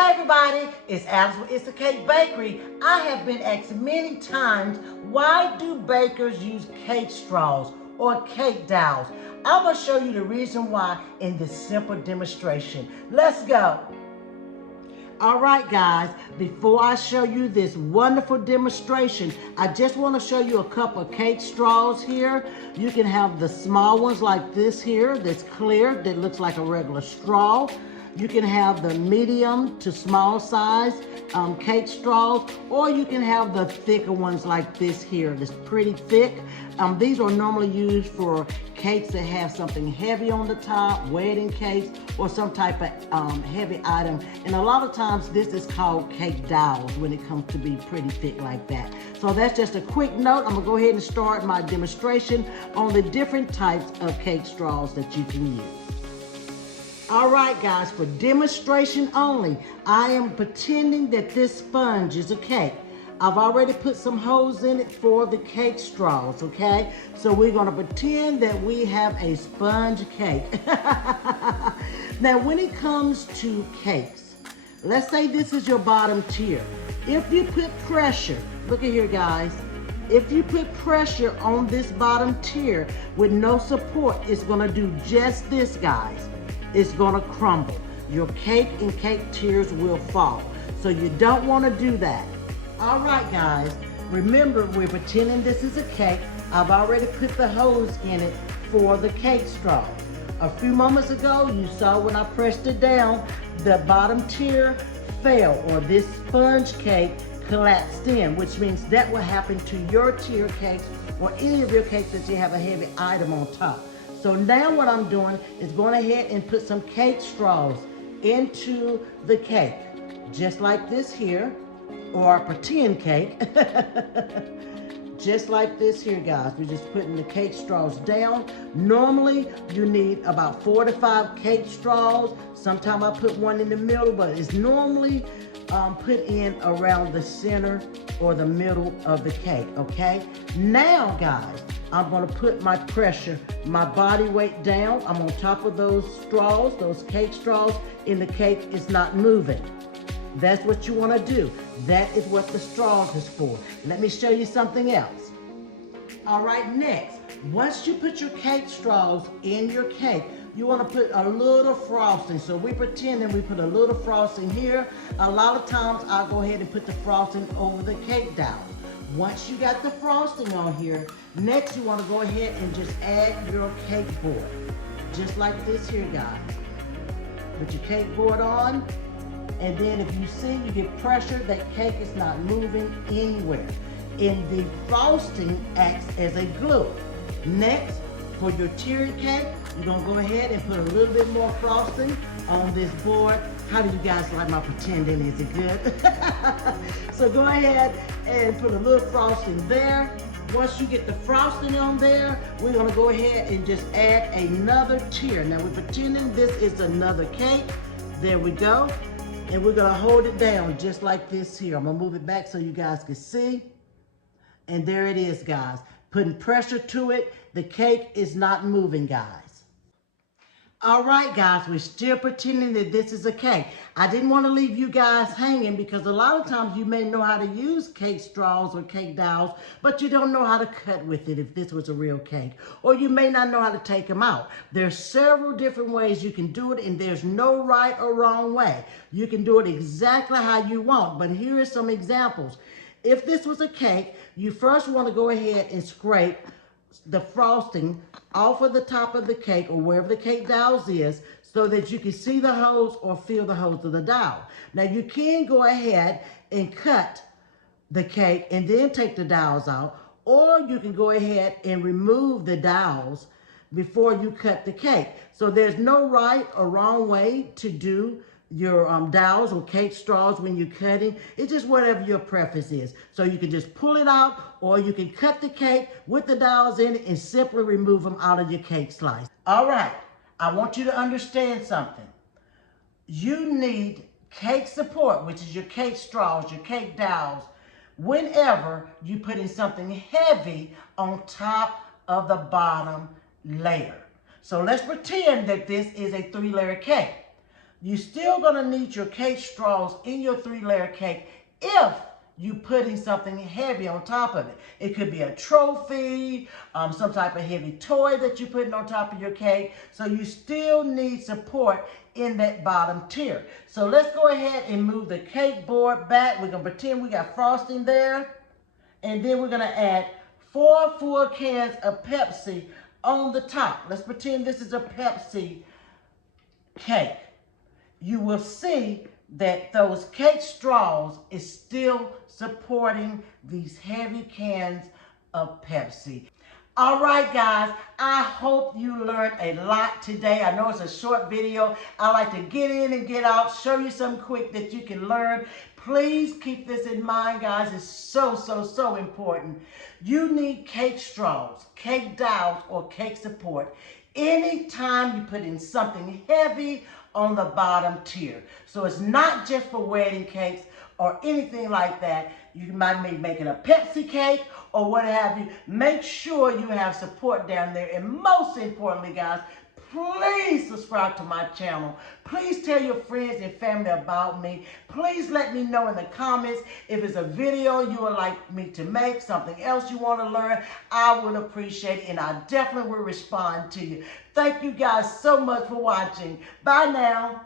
Hi everybody, it's Alice with It's a Cake Bakery. I have been asked many times, why do bakers use cake straws or cake dowels? I'm going to show you the reason why in this simple demonstration. Let's go. All right guys, before I show you this wonderful demonstration, I just want to show you a couple of cake straws here. You can have the small ones like this here that's clear, that looks like a regular straw. You can have the medium to small size cake straws, or you can have the thicker ones like this here, that's pretty thick. These are normally used for cakes that have something heavy on the top, wedding cakes, or some type of heavy item. And a lot of times this is called cake dowels when it comes to be pretty thick like that. So that's just a quick note. I'm gonna go ahead and start my demonstration on the different types of cake straws that you can use. All right, guys, for demonstration only, I am pretending that this sponge is a cake. I've already put some holes in it for the cake straws, okay? So we're gonna pretend that we have a sponge cake. Now, when it comes to cakes, let's say this is your bottom tier. If you put pressure, look at here, guys. If you put pressure on this bottom tier with no support, it's gonna do just this, guys. It's gonna crumble. Your cake and cake tiers will fall. So you don't wanna do that. All right, guys, remember we're pretending this is a cake. I've already put the holes in it for the cake straw. A few moments ago, you saw when I pressed it down, the bottom tier fell, or this sponge cake collapsed in, which means that will happen to your tier cakes or any of your cakes that you have a heavy item on top. So now what I'm doing is going ahead and put some cake straws into the cake, just like this here, or a pretend cake. Just like this here, guys. We're just putting the cake straws down. Normally, you need about 4 to 5 cake straws. Sometimes I put one in the middle, but it's normally put in around the center or the middle of the cake, okay? Now, guys, I'm gonna put my pressure, my body weight down. I'm on top of those straws, those cake straws, and the cake is not moving. That's what you wanna do. That is what the straws is for. Let me show you something else. All right, next, once you put your cake straws in your cake, you want to put a little frosting. So we pretend that we put a little frosting here. A lot of times I'll go ahead and put the frosting over the cake dowel. Once you got the frosting on here, next you want to go ahead and just add your cake board. Just like this here, guys. Put your cake board on, and then if you see you get pressure, that cake is not moving anywhere. And the frosting acts as a glue. Next, for your tiered cake, you're gonna go ahead and put a little bit more frosting on this board. How do you guys like my pretending? Is it good? So go ahead and put a little frosting there. Once you get the frosting on there, we're gonna go ahead and just add another tier. Now we're pretending this is another cake. There we go. And we're gonna hold it down just like this here. I'm gonna move it back so you guys can see. And there it is, guys. Putting pressure to it, the cake is not moving, guys. All right, guys, we're still pretending that this is a cake. I didn't want to leave you guys hanging because a lot of times you may know how to use cake straws or cake dowels, but you don't know how to cut with it if this was a real cake. Or you may not know how to take them out. There's several different ways you can do it, and there's no right or wrong way. You can do it exactly how you want, but here are some examples. If this was a cake, you first want to go ahead and scrape the frosting off of the top of the cake or wherever the cake dowels is so that you can see the holes or feel the holes of the dowel. Now you can go ahead and cut the cake and then take the dowels out, or you can go ahead and remove the dowels before you cut the cake. So there's no right or wrong way to do your dowels or cake straws when you're cutting. It's just whatever your preference is. So you can just pull it out, or you can cut the cake with the dowels in it and simply remove them out of your cake slice. All right, I want you to understand something. You need cake support, which is your cake straws, your cake dowels, whenever you put in something heavy on top of the bottom layer. So let's pretend that this is a 3-layer cake. You're still going to need your cake straws in your 3-layer cake if you putting something heavy on top of it. It could be a trophy, some type of heavy toy that you're putting on top of your cake. So you still need support in that bottom tier. So let's go ahead and move the cake board back. We're going to pretend we got frosting there. And then we're going to add 4 full cans of Pepsi on the top. Let's pretend this is a Pepsi cake. You will see that those cake straws is still supporting these heavy cans of Pepsi. All right, guys, I hope you learned a lot today. I know it's a short video. I like to get in and get out, show you something quick that you can learn. Please keep this in mind, guys. It's so, so, so important. You need cake straws, cake dowels, or cake support anytime you put in something heavy on the bottom tier. So it's not just for wedding cakes or anything like that. You might be making a Pepsi cake or what have you. Make sure you have support down there. And most importantly, guys, please subscribe to my channel. Please tell your friends and family about me. Please let me know in the comments if it's a video you would like me to make, something else you want to learn. I would appreciate it, and I definitely will respond to you. Thank you guys so much for watching. Bye now.